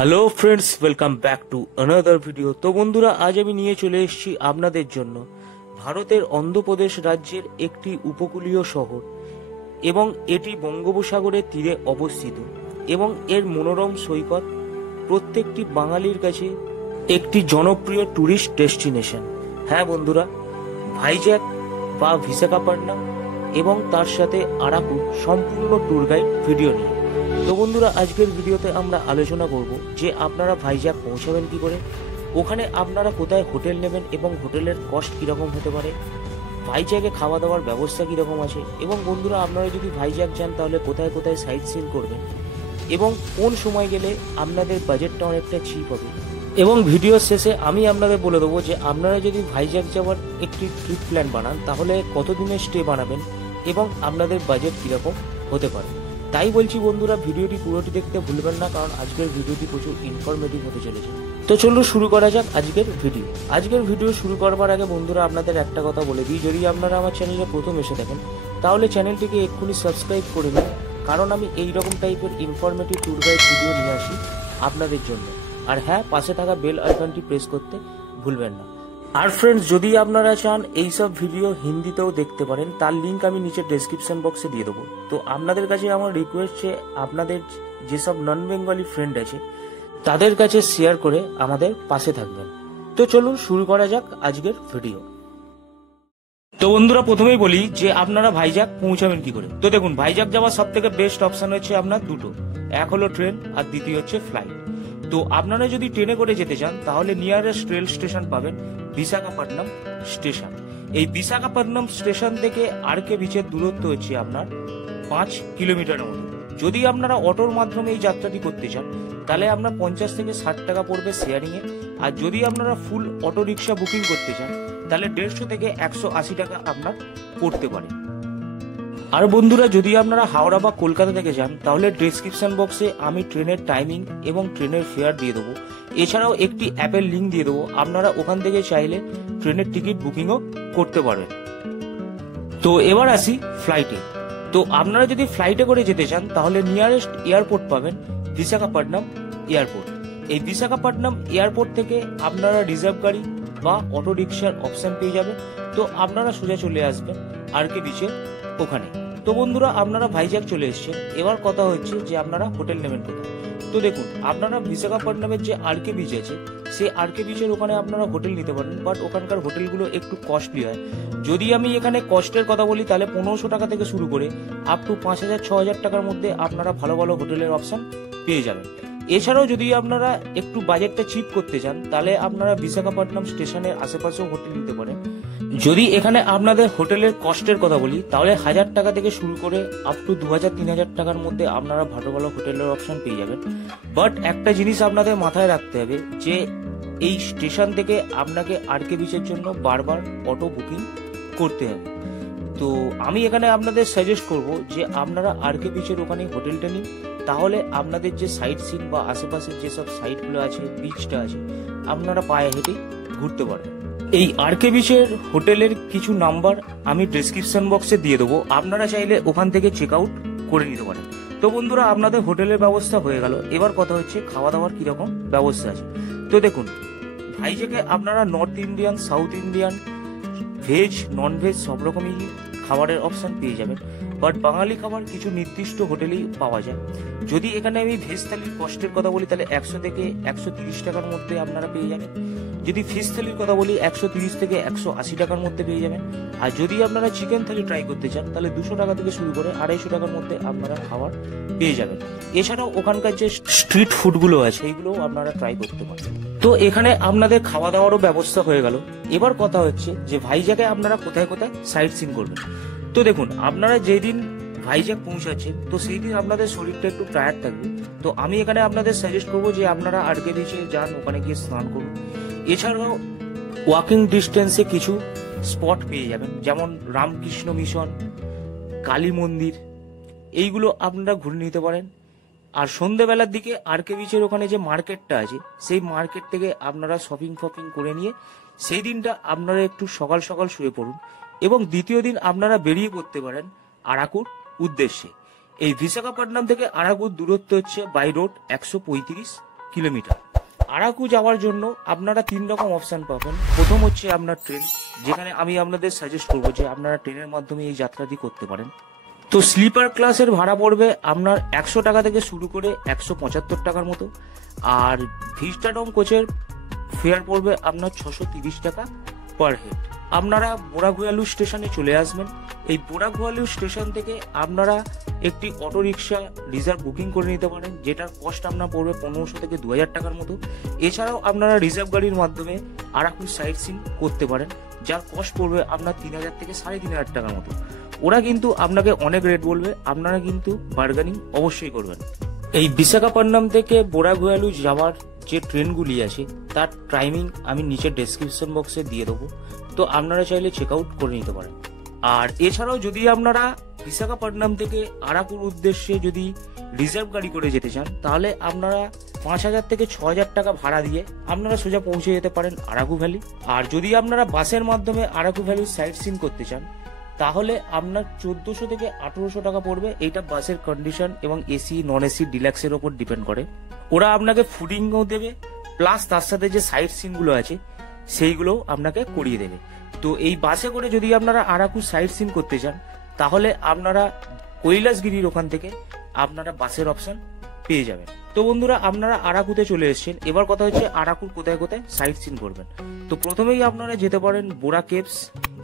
Hello friends, welcome back to another video. তো বন্ধুরা, আজ আমি নিয়ে চলে এসেছি আপনাদের জন্য ভারতের অন্ধ্রপ্রদেশ রাজ্যের একটি উপকূলীয় শহর, এবং এটি বঙ্গোপসাগরের তীরে অবস্থিত এবং এর মনোরম সৈকত প্রত্যেকটি বাঙালির কাছে একটি জনপ্রিয় ট্যুরিস্ট ডেস্টিনেশন। হ্যাঁ বন্ধুরা, ভাইজ্যাক বা বিশাখাপট্টনম এবং তার সাথে আরাকুর সম্পূর্ণ ট্যুর গাইড ভিডিও নিয়ে। তো বন্ধুরা, আজকের ভিডিওতে আমরা আলোচনা করব যে আপনারা ভাইজ্যাক পৌঁছাবেন কি করে, ওখানে আপনারা কোথায় হোটেল নেবেন এবং হোটেলের কস্ট কীরকম হতে পারে, ভাইজ্যাকে খাওয়া দাওয়ার ব্যবস্থা কীরকম আছে, এবং বন্ধুরা আপনারা যদি ভাইজ্যাক যান তাহলে কোথায় কোথায় সাইট সিন করবেন এবং কোন সময় গেলে আপনাদের বাজেটটা অনেকটা চিপ হবে। এবং ভিডিওর শেষে আমি আপনাদের বলে দেবো যে আপনারা যদি ভাইজ্যাক যাওয়ার একটি ট্রিপ প্ল্যান বানান তাহলে কতদিনের স্টে বানাবেন এবং আপনাদের বাজেট কীরকম হতে পারে। তাই বলছি বন্ধুরা, ভিডিওটি পুরোটি দেখতে ভুলবেন না, কারণ আজকের ভিডিওটি প্রচুর ইনফরমেটিভ হতে চলেছে। তো চলুন শুরু করা যাক আজকের ভিডিও শুরু করবার আগে বন্ধুরা আপনাদের একটা কথা বলে দিই, যদি আপনারা আমার চ্যানেলে প্রথম এসে থাকেন তাহলে চ্যানেলটিকে এক্ষুনি সাবস্ক্রাইব করে নিন, কারণ আমি এইরকম টাইপের ইনফরমেটিভ ট্যুর গাইড ভিডিও নিয়ে আসি আপনাদের জন্য। আর হ্যাঁ, পাশে থাকা বেল আইকনটি প্রেস করতে ভুলবেন না। আর ফ্রেন্ডস, যদি আপনারা চান এইসব ভিডিও হিন্দিতেও দেখতে পারেন, তার লিঙ্ক আমি নিচে ডেসক্রিপশন বক্সে দিয়ে দেবো। তো আপনাদের কাছে আমার রিকোয়েস্ট, যে আপনাদের যেসব নন বেঙ্গলি ফ্রেন্ড আছে তাদের কাছে শেয়ার করে আমাদের পাশে থাকবেন। তো চলুন শুরু করা যাক আজকের ভিডিও। তো বন্ধুরা, প্রথমেই বলি যে আপনারা ভাইজ্যাক পৌঁছাবেন কি করে। তো দেখুন, ভাইজ্যাক যাওয়ার সব থেকে বেস্ট অপশন হচ্ছে আপনার দুটো, এক হলো ট্রেন আর দ্বিতীয় হচ্ছে ফ্লাইট। তো আপনারা যদি ট্রেনে করে যেতে চান তাহলে নিয়ারেস্ট রেল স্টেশন পাবেন বিশাখাপট্টনম স্টেশন। এই বিশাখাপট্টনম স্টেশন থেকে আরকে বিচের দূরত্ব হচ্ছে আপনার 5 কিলোমিটারের মতো। যদি আপনারা অটোর মাধ্যমে এই যাত্রাটি করতে চান তাহলে আপনার 50 থেকে 60 টাকা পড়বে শেয়ারিং এ, আর যদি আপনারা ফুল অটো রিক্সা বুকিং করতে চান তাহলে 150 থেকে 180 টাকা আপনার পড়তে পারে। আর বন্ধুরা, যদি আপনারা হাওড়া বা কলকাতা থেকে যান তাহলে ডেসক্রিপশন বক্সে আমি ট্রেনের টাইমিং এবং ট্রেনের ফেয়ার দিয়ে দেবো, এছাড়াও একটি অ্যাপের লিঙ্ক দিয়ে দেবো, আপনারা ওখান থেকে চাইলে ট্রেনের টিকিট বুকিংও করতে পারবেন। তো এবার আসি ফ্লাইটে। তো আপনারা যদি ফ্লাইটে করে যেতে চান তাহলে নিয়ারেস্ট এয়ারপোর্ট পাবেন বিশাখাপট্টনম এয়ারপোর্ট। এই বিশাখাপট্টনম এয়ারপোর্ট থেকে আপনারা রিজার্ভ গাড়ি বা অটো রিক্সার অপশন পেয়ে যাবেন। তো আপনারা সোজা চলে আসবেন আরকে বিচের ওখানে। তো বন্ধুরা, আপনারা ভাইজ্যাক চলে এসেছেন, এবার কথা হচ্ছে যে আপনারা হোটেল নেবেন কোথায়। তো দেখুন, আপনারা বিশাখাপট্টনমের যে আরকে বিচ আছে সেই আরকে বিচের ওখানে আপনারা হোটেল নিতে পারেন, বাট ওখানকার হোটেলগুলো একটু কস্টলি হয়। যদি আমি এখানে কস্টের কথা বলি তাহলে 1500 টাকা থেকে শুরু করে আপ টু 5000-6000 টাকার মধ্যে আপনারা ভালো ভালো হোটেলের অপশন পেয়ে যাবেন। এছাড়াও যদি আপনারা একটু বাজেটটা চিপ করতে চান তাহলে আপনারা বিশাখাপট্টনম স্টেশনের আশেপাশেও হোটেল নিতে পারেন। যদি এখানে আপনাদের হোটেলের কস্টের কথা বলি তাহলে 1000 টাকা থেকে শুরু করে আপ টু 2000-3000 টাকার মধ্যে আপনারা ভালো ভালো হোটেলের অপশন পেয়ে যাবেন। বাট একটা জিনিস আপনাদের মাথায় রাখতে হবে যে এই স্টেশন থেকে আপনাকে আরকে বিচের জন্য বারবার অটো বুকিং করতে হবে। তো আমি এখানে আপনাদের সাজেস্ট করব যে আপনারা আরকে বিচের ওখানে হোটেলটা নিন, তাহলে আপনাদের যে সাইট সিন বা আশেপাশের যেসব সাইটগুলো আছে, বিচটা আছে, আপনারা পায়ে হেঁটেই ঘুরতে পারেন। এই আরকে বিচের হোটেলের কিছু নাম্বার আমি ডেসক্রিপশন বক্সে দিয়ে দেবো, আপনারা চাইলে ওখান থেকে চেক আউট করে নিতে পারেন। তো বন্ধুরা, আপনাদের হোটেলের ব্যবস্থা হয়ে গেল, এবার কথা হচ্ছে খাওয়া দাওয়ার কিরকম ব্যবস্থা আছে। তো দেখুন, ভাইজ্যাকে আপনারা north Indian, south Indian, veg, non veg সব রকমই খাবারের অপশন পেয়ে যাবেন, বাট বাঙালি খাবার কিছু নির্দিষ্ট হোটেলেই পাওয়া যায়। যদি এখানে আমি ভেজ থালির কস্টের কথা বলি তাহলে 100 থেকে 130 টাকার মধ্যে আপনারা পেয়ে যাবেন। যদি ফিশ থালির কথা বলি 130 থেকে 180 টাকার মধ্যে পেয়ে যাবেন। আর যদি আপনারা চিকেন থালি ট্রাই করতে চান তাহলে 200 টাকা থেকে শুরু করে 250 টাকার মধ্যে আপনারা খাবার পেয়ে যাবেন। এছাড়াও ওখানকার যে স্ট্রিট ফুডগুলো আছে সেইগুলোও আপনারা ট্রাই করতে পারেন। তো এখানে আপনাদের খাওয়া দাওয়ারও ব্যবস্থা হয়ে গেল। এবার কথা হচ্ছে যে ভাইজ্যাকে আপনারা কোথায় কোথায় সাইট সিন করবেন। তো দেখুন, আপনারা যেদিন ভাইজ্যাক পৌঁছাচ্ছেন তো সেই দিন আপনাদের শরীরটা একটু টায়ার্ড থাকবে। তো আমি এখানে আপনাদের সাজেস্ট করবো যে আপনারা আরকে বিচে যান, ওখানে গিয়ে স্নান করুন। এছাড়াও ওয়াকিং ডিস্টেন্সে কিছু স্পট পেয়ে যাবেন, যেমন রামকৃষ্ণ মিশন, কালী মন্দির, এইগুলো আপনারা ঘুরে নিতে পারেন। আর সন্ধ্যেবেলার দিকে আরকে বিচের ওখানে যে মার্কেটটা আছে সেই মার্কেট থেকে আপনারা শপিং ফপিং করে নিয়ে সেই দিনটা আপনারা একটু সকাল সকাল শুয়ে পড়ুন, এবং দ্বিতীয় দিন আপনারা বেরিয়ে পড়তে পারেন আরাকুর উদ্দেশ্যে। এই বিশাখাপট্টনম থেকে আরাকুর দূরত্ব হচ্ছে বাই রোড 135 কিলোমিটার। আরাকু যাওয়ার জন্য আপনারা 3 রকম অপশন পাবেন। প্রথম হচ্ছে আপনার ট্রেন, যেখানে আমি আপনাদের সাজেস্ট করবো যে আপনারা ট্রেনের মাধ্যমে এই যাত্রাটি করতে পারেন। তো স্লিপার ক্লাসের ভাড়া পড়বে আপনার 100 টাকা থেকে শুরু করে 175 টাকার মতো, আর ভিস্টাডোম কোচের ফেয়ার পড়বে আপনার 630 টাকা পার হেড। আপনারা বোরাগুয়ালু স্টেশনে চলে আসবেন। এই বোরাগুয়ালু স্টেশন থেকে আপনারা একটি অটো রিক্সা রিজার্ভ বুকিং করে নিতে পারেন, যেটার কস্ট আপনার পড়বে 1500 থেকে 2000 টাকার মতো। এছাড়াও আপনারা রিজার্ভ গাড়ির মাধ্যমে আরাকু সাইট সিন করতে পারেন, যার কস্ট পড়বে আপনার 3000 থেকে 3500 টাকার মতো। ওরা কিন্তু আপনাকে অনেক রেট বলবে, আপনারা কিন্তু বার্গেনিং অবশ্যই করবেন। এই বিশাখাপট্টনম থেকে বোরাগুয়ালু যাওয়ার যে ট্রেনগুলি আছে তার টাইমিং আমি নিচে ডেসক্রিপশন বক্সে দিয়ে দেবো, তো আপনারা চাইলে চেক আউট করে নিতে পারেন। আর এছাড়াও যদি আপনারা বিশাখাপট্টনম থেকে আরাকুর উদ্দেশ্যে যদি রিজার্ভ গাড়ি করে যেতে চান, তাহলে আপনারা 5000 থেকে 6000 টাকা ভাড়া দিয়ে আপনারা সোজা পৌঁছে যেতে পারেন আরাকু ভ্যালি। আর যদি আপনারা বাসের মাধ্যমে আরাকু ভ্যালির সাইট সিন করতে চান, তাহলে আপনার 1400 থেকে 1800 টাকা পড়বে। এইটা বাসের কন্ডিশন এবং এসি নন এসি ডিলাক্সের ওপর ডিপেন্ড করে। ওরা আপনাকে ফুডিংও দেবে, প্লাস তার সাথে যে সাইট সিনগুলো আছে সেইগুলো আপনাকে করিয়ে দেবে। তো এই বাসে করে যদি আপনারা আরাকু সাইট সিন করতে চান, তাহলে আপনারা কৈলাসগিরির ওখান থেকে আপনারা বাসের অপশন পেয়ে যাবেন। তো বন্ধুরা, আপনারা আরাকুতে চলে এসেছেন, এবার কথা হচ্ছে আরাকুর কোথায় কোথায় সাইট সিন করবেন। তো প্রথমেই আপনারা যেতে পারেন বোরা কেভস।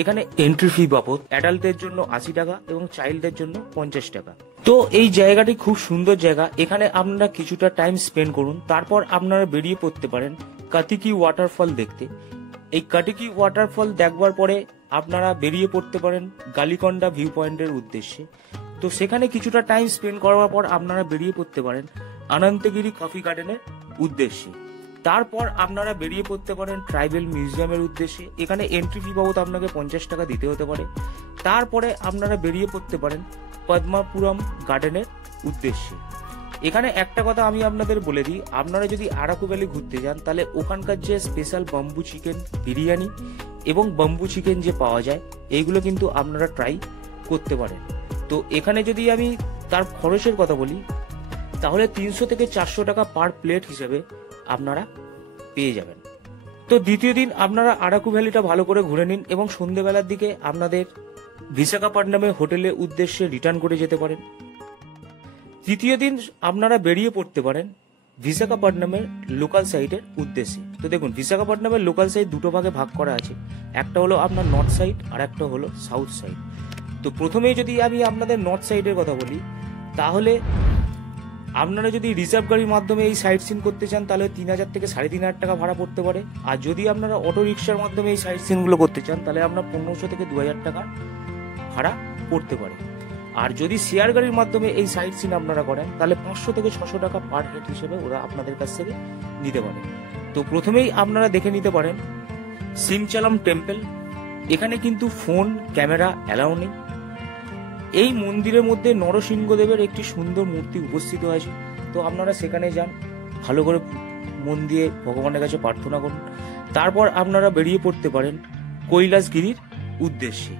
এখানে এন্ট্রি ফি বাবদ অ্যাডাল্টদের জন্য 80 টাকা এবং চাইল্ডদের জন্য 50 টাকা। তো এই জায়গাটি খুব সুন্দর জায়গা, এখানে আপনারা কিছুটা টাইম স্পেন্ড করুন, তারপর আপনারা বেরিয়ে পড়তে পারেন কাতিকি ওয়াটারফল দেখতে। এই কাটিকি ওয়াটারফল দেখবার পরে আপনারা বেরিয়ে পড়তে পারেন গালিকন্ডা ভিউ পয়েন্টের উদ্দেশ্যে। তো সেখানে কিছুটা টাইম স্পেন্ড করার পর আপনারা বেরিয়ে পড়তে পারেন অনন্তগিরি কফি গার্ডেনের উদ্দেশ্যে। তারপর আপনারা বেরিয়ে পড়তে পারেন ট্রাইবেল মিউজিয়ামের উদ্দেশ্যে। এখানে এন্ট্রি ফি বাবদ আপনাকে 50 টাকা দিতে হতে পারে। তারপরে আপনারা বেরিয়ে পড়তে পারেন পদ্মাপুরম গার্ডেনের উদ্দেশ্যে। এখানে একটা কথা আমি আপনাদের বলে দিই, আপনারা যদি আরাকু ভ্যালি ঘুরতে যান, তাহলে ওখানকার যে স্পেশাল বাম্বু চিকেন বিরিয়ানি এবং বাম্বু চিকেন যে পাওয়া যায়, এইগুলো কিন্তু আপনারা ট্রাই করতে পারেন। তো এখানে যদি আমি তার খরচের কথা বলি, তাহলে 300 থেকে 400 টাকা পার প্লেট হিসেবে আপনারা পেয়ে যাবেন। তো দ্বিতীয় দিন আপনারা আরাকু ভ্যালিটা ভালো করে ঘুরে নিন এবং সন্ধ্যেবেলার দিকে আপনাদের বিশাখাপট্টনমের হোটেলের উদ্দেশ্যে রিটার্ন করে যেতে পারেন। তৃতীয় দিন আপনারা বেরিয়ে পড়তে পারেন বিশাখাপট্টনমের লোকাল সাইডের উদ্দেশ্যে। তো দেখুন, বিশাখাপট্টনমের লোকাল সাইড দুটো ভাগে ভাগ করা আছে, একটা হলো আপনার নর্থ সাইড আর একটা হলো সাউথ সাইড। তো প্রথমেই যদি আমি আপনাদের নর্থ সাইডের কথা বলি, তাহলে আপনারা যদি রিজার্ভ গাড়ির মাধ্যমে এই সাইট সিন করতে চান, তাহলে 3000 থেকে 3500 টাকা ভাড়া পড়তে পারে। আর যদি আপনারা অটো রিক্সার মাধ্যমে এই সাইট সিনগুলো করতে চান, তাহলে আপনার 1500 থেকে 2000 টাকা ভাড়া পড়তে পারে। আর যদি শেয়ার গাড়ির মাধ্যমে এই সাইট সিন আপনারা করেন, তাহলে 500 থেকে 600 টাকা পার হেড হিসেবে ওরা আপনাদের কাছ থেকে নিতে পারে। তো প্রথমেই আপনারা দেখে নিতে পারেন সিমচালাম টেম্পল। এখানে কিন্তু ফোন ক্যামেরা অ্যালাউ নেই। এই মন্দিরের মধ্যে নরসিংহদেবের একটি সুন্দর মূর্তি উপস্থিত আছে। তো আপনারা সেখানে যান, ভালো করে মন দিয়ে ভগবানের কাছে প্রার্থনা করুন। তারপর আপনারা বেরিয়ে পড়তে পারেন কৈলাসগিরির উদ্দেশ্যে।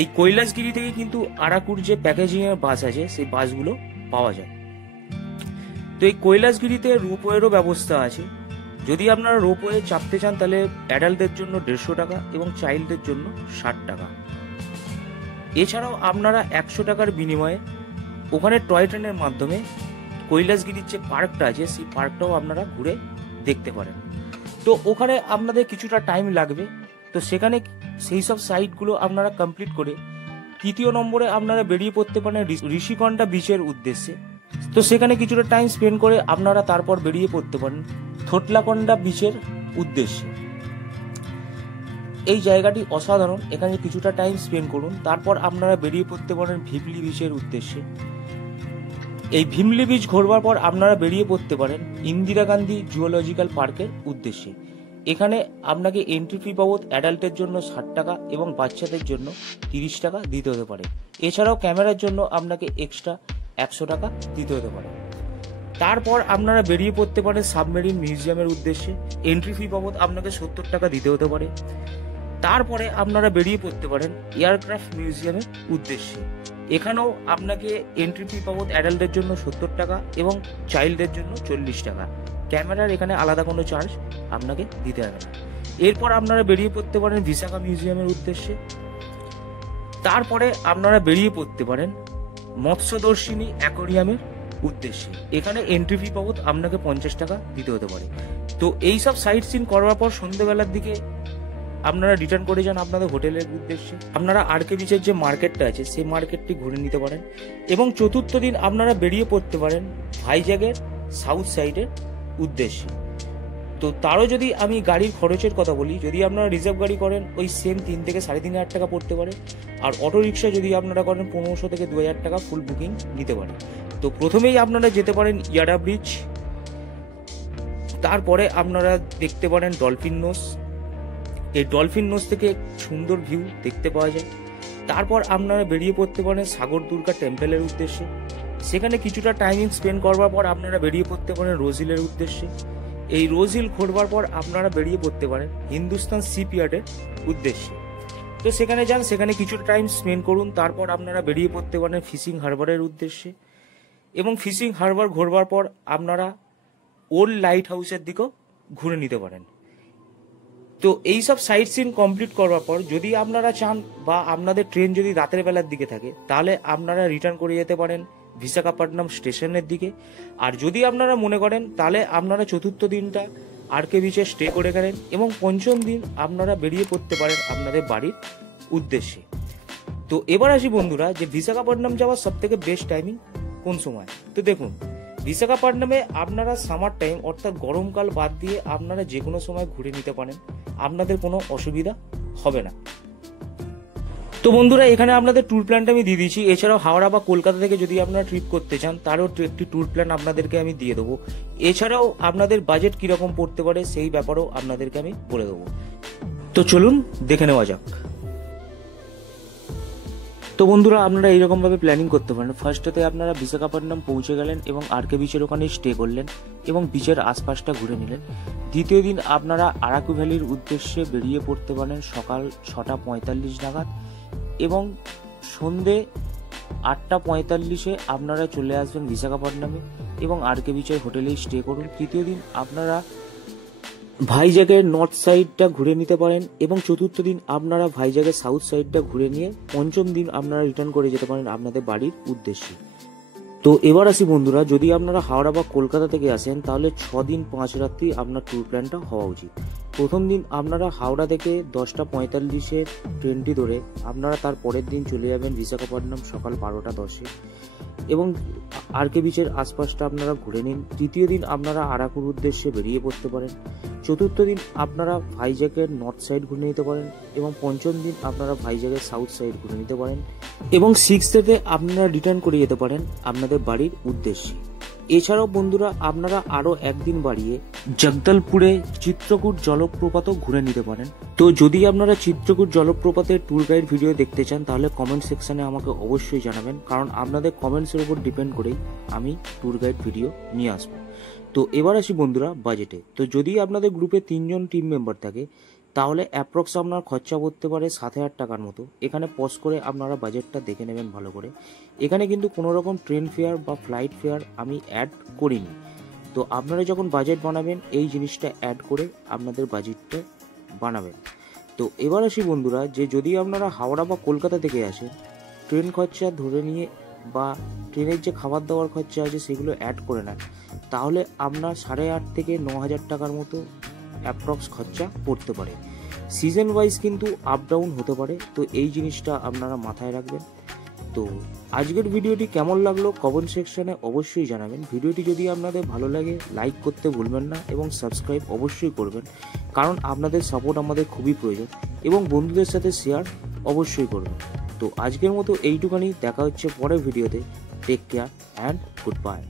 এই কৈলাসগিরি থেকে কিন্তু আরাকুর যে প্যাকেজিং এর বাস আছে, সেই বাসগুলো পাওয়া যায়। তো এই কৈলাসগিরিতে রোপওয়েরও ব্যবস্থা আছে। যদি আপনারা রোপওয়ে চাপতে চান, তাহলে অ্যাডাল্টদের জন্য 150 টাকা এবং চাইল্ডদের জন্য 60 টাকা। এছাড়াও আপনারা 100 টাকার বিনিময়ে ওখানে টয় ট্রেনের মাধ্যমে কৈলাসগিরির যে পার্কটা আছে, সেই পার্কটাও আপনারা ঘুরে দেখতে পারেন। তো ওখানে আপনাদের কিছুটা টাইম লাগবে। তো সেখানে সেই সব সাইটগুলো আপনারা কমপ্লিট করে তৃতীয় নম্বরে আপনারা বেরিয়ে পড়তে পারেন ঋষিকন্ডা বিচের উদ্দেশ্যে। তো সেখানে কিছুটা টাইম স্পেন্ড করে আপনারা তারপর বেরিয়ে পড়তে পারেন থোটলাকন্ডা বিচের উদ্দেশ্যে। এই জায়গাটি অসাধারণ, এখানে কিছুটা টাইম স্পেন্ড করুন। তারপর আপনারা বেরিয়ে পড়তে পারেন ভিমলি বিচের উদ্দেশ্যে। এই ভিমলি বিচ ঘোরবার পর আপনারা বেরিয়ে পড়তে পারেন ইন্দিরা গান্ধী জুওলজিক্যাল পার্কের উদ্দেশ্যে। এখানে আপনাকে এন্ট্রি ফি বাবদ অ্যাডাল্টের জন্য 60 টাকা এবং বাচ্চাদের জন্য 30 টাকা দিতে হতে পারে। এছাড়াও ক্যামেরার জন্য আপনাকে এক্সট্রা 100 টাকা দিতে হতে পারে। তারপর আপনারা বেরিয়ে পড়তে পারেন সাবমেরিন মিউজিয়ামের উদ্দেশ্যে। এন্ট্রি ফি বাবদ আপনাকে 70 টাকা দিতে হতে পারে। তারপরে আপনারা বেরিয়ে পড়তে পারেন এয়ারক্রাফট মিউজিয়ামের উদ্দেশ্যে। এখানেও আপনাকে এন্ট্রি ফি বাবদ অ্যাডাল্টদের জন্য 70 টাকা এবং চাইল্ডদের জন্য 40 টাকা। ক্যামেরার এখানে আলাদা কোনো চার্জ আপনাকে দিতে হবে না। এরপর আপনারা বেরিয়ে পড়তে পারেন ভিসাকা মিউজিয়ামের উদ্দেশ্যে। তারপরে আপনারা বেরিয়ে পড়তে পারেন মৎস্যদর্শিনী অ্যাকোরিয়ামের উদ্দেশ্যে। এখানে এন্ট্রি ফি বাবদ আপনাকে 50 টাকা দিতে হতে পারে। তো এইসব সাইট সিন করার পর সন্ধ্যেবেলার দিকে আপনারা রিটার্ন করে যান আপনাদের হোটেলের উদ্দেশ্যে। আপনারা আরকে বিচের যে মার্কেটটা আছে সেই মার্কেটটি ঘুরে নিতে পারেন এবং চতুর্থ দিন আপনারা বেরিয়ে পড়তে পারেন ভাইজ্যাগের সাউথ সাইডের উদ্দেশ্যে। তো তারও যদি আমি গাড়ির খরচের কথা বলি, যদি আপনারা রিজার্ভ গাড়ি করেন ওই সেম 3 থেকে 3,500 টাকা পড়তে পারে, আর অটো রিক্সা যদি আপনারা করেন 1500 থেকে 2000 টাকা ফুল বুকিং নিতে পারে। তো প্রথমেই আপনারা যেতে পারেন ইয়াডা ব্রিজ, তারপরে আপনারা দেখতে পারেন ডলফিন নোস। এই ডলফিন নোস থেকে সুন্দর ভিউ দেখতে পাওয়া যায়। তারপর আপনারা বেরিয়ে পড়তে পারেন সাগর দুর্গা টেম্পলের উদ্দেশ্যে। সেখানে কিছুটা টাইমিং স্পেন্ড করবার পর আপনারা বেরিয়ে পড়তে পারেন রোজ হিলের উদ্দেশ্যে। এই রোজ হিল ঘোরবার পর আপনারা বেরিয়ে পড়তে পারেন হিন্দুস্তান শিপইয়ার্ডের উদ্দেশ্যে। তো সেখানে যান, সেখানে কিছুটা টাইম স্পেন্ড করুন। তারপর আপনারা বেরিয়ে পড়তে পারেন ফিশিং হারবারের উদ্দেশ্যে এবং ফিশিং হারবার ঘোরবার পর আপনারা ওল্ড লাইট হাউসের দিকেও ঘুরে নিতে পারেন। তো এইসব সাইট সিন কমপ্লিট করার পর যদি আপনারা চান বা আপনাদের ট্রেন যদি রাতের বেলার দিকে থাকে তাহলে আপনারা রিটার্ন করে যেতে পারেন বিশাখাপট্টনম স্টেশনের দিকে। আর যদি আপনারা মনে করেন তাহলে আপনারা চতুর্থ দিনটা আরকে বিচে স্টে করে গেলেন এবং পঞ্চম দিন আপনারা বেরিয়ে পড়তে পারেন আপনাদের বাড়ির উদ্দেশ্যে। তো এবার আসি বন্ধুরা যে বিশাখাপট্টনম যাওয়ার সব থেকে বেস্ট টাইমিং কোন সময়। তো দেখুন, বিশাখাপট্টনমে আপনারা সামার টাইম অর্থাৎ গরমকাল বাদ দিয়ে আপনারা যে কোনো সময় ঘুরে নিতে পারেন, আপনাদের কোনো অসুবিধা হবে না। তো বন্ধুরা এখানে আপনাদের ট্যুর প্ল্যানটা আমি দিয়ে দিয়েছি। এছাড়াও হাওড়া বা কলকাতা থেকে যদি আপনারা ট্রিপ করতে চান তারও একটি ট্যুর প্ল্যান আপনাদেরকে আমি দিয়ে দেবো। এছাড়াও আপনাদের বাজেট কিরকম পড়তে পারে সেই ব্যাপারেও আপনাদেরকে আমি বলে দেবো। তো চলুন দেখে নেওয়া যাক। তো বন্ধুরা আপনারা এইরকম ভাবে প্ল্যানিং করতে পারেন। ফার্স্টেতে আপনারা বিশাখাপট্টনম পৌঁছে গেলেন এবং আরকে বিচের ওখানে স্টে করলেন এবং বিচের আশপাশটা ঘুরে নিলেন। দ্বিতীয় দিন আপনারা আরাকু ভ্যালির উদ্দেশ্যে বেরিয়ে পড়তে পারেন সকাল 6:45 নাগাদ এবং সন্ধে 8:45-এ আপনারা চলে আসবেন বিশাখাপট্টনমে এবং আরকে বিচের হোটেলেই স্টে করুন। তৃতীয় দিন আপনারা ভাইজ্যাগের নর্থ সাইডটা ঘুরে নিতে পারেন এবং চতুর্থ দিন আপনারা ভাইজ্যাগের সাউথ সাইডটা ঘুরে নিয়ে পঞ্চম দিন আপনারা রিটার্ন করে যেতে পারেন আপনাদের বাড়ির উদ্দেশ্যে। তো এবার আসি বন্ধুরা, যদি আপনারা হাওড়া বা কলকাতা থেকে আসেন তাহলে 6 দিন 5 রাত্রি আপনার ট্যুর প্ল্যানটা হওয়া উচিত। প্রথম দিন আপনারা হাওড়া থেকে 10:45-এর ট্রেনটি ধরে আপনারা তার পরের দিন চলে যাবেন বিশাখাপট্টনম সকাল 12:10-এ এবং আরকে বিচের আশপাশটা আপনারা ঘুরে নিন। তৃতীয় দিন আপনারা আরাকুর উদ্দেশ্যে বেরিয়ে পড়তে পারেন। চতুর্থ দিন আপনারা ভাইজ্যাগের নর্থ সাইড ঘুরে নিতে পারেন এবং পঞ্চম দিন আপনারা ভাইজ্যাগের সাউথ সাইড ঘুরে নিতে পারেন এবং 6th ডেতে আপনারা রিটার্ন করে যেতে পারেন আপনাদের বাড়ির উদ্দেশ্যে। এছাড়াও বন্ধুরা আপনারা আরো একদিন বাড়িয়ে জগদলপুরে চিত্রকূট জলপ্রপাতও ঘুরে নিতে পারেন। তো যদি আপনারা চিত্রকূট জলপ্রপাতের ট্যুর গাইড ভিডিও দেখতে চান তাহলে কমেন্ট সেকশনে আমাকে অবশ্যই জানাবেন, কারণ আপনাদের কমেন্টসের উপর ডিপেন্ড করেই আমি ট্যুর গাইড ভিডিও নিয়ে আসবো। তো এবার আসি বন্ধুরা বাজেটে। তো যদি আপনাদের গ্রুপে 3 জন টিম মেম্বার থাকে তাহলে অ্যাপ্রক্স আপনার খরচা পড়তে পারে 7,000 টাকার মতো। এখানে পজ করে আপনারা বাজেটটা দেখে নেবেন ভালো করে। এখানে কিন্তু কোনো রকম ট্রেন ফেয়ার বা ফ্লাইট ফেয়ার আমি অ্যাড করিনি। তো আপনারা যখন বাজেট বানাবেন এই জিনিসটা অ্যাড করে আপনাদের বাজেটটা বানাবেন। তো এবার আসি বন্ধুরা যে যদি আপনারা হাওড়া বা কলকাতা থেকে আসেন, ট্রেন খরচা ধরে নিয়ে বা ট্রেনের যে খাবার দাবার খরচা আছে সেগুলো অ্যাড করে নেন, তাহলে আপনার 8,500 থেকে 9,000 টাকার মতো অ্যাপ্রক্স খরচা পড়তে পারে। সিজন ওয়াইজ কিন্তু আপ ডাউন হতে পারে, তো এই জিনিসটা আপনারা মাথায় রাখবেন। তো আজকের ভিডিওটি কেমন লাগলো কমেন্ট সেকশনে অবশ্যই জানাবেন। ভিডিওটি যদি আপনাদের ভালো লাগে লাইক করতে ভুলবেন না এবং সাবস্ক্রাইব অবশ্যই করবেন, কারণ আপনাদের সাপোর্ট আমাদের খুবই প্রয়োজন, এবং বন্ধুদের সাথে শেয়ার অবশ্যই করবেন। তো আজকের মতো এইটুখানি, দেখা হচ্ছে পরের ভিডিওতে। Take care and good bye.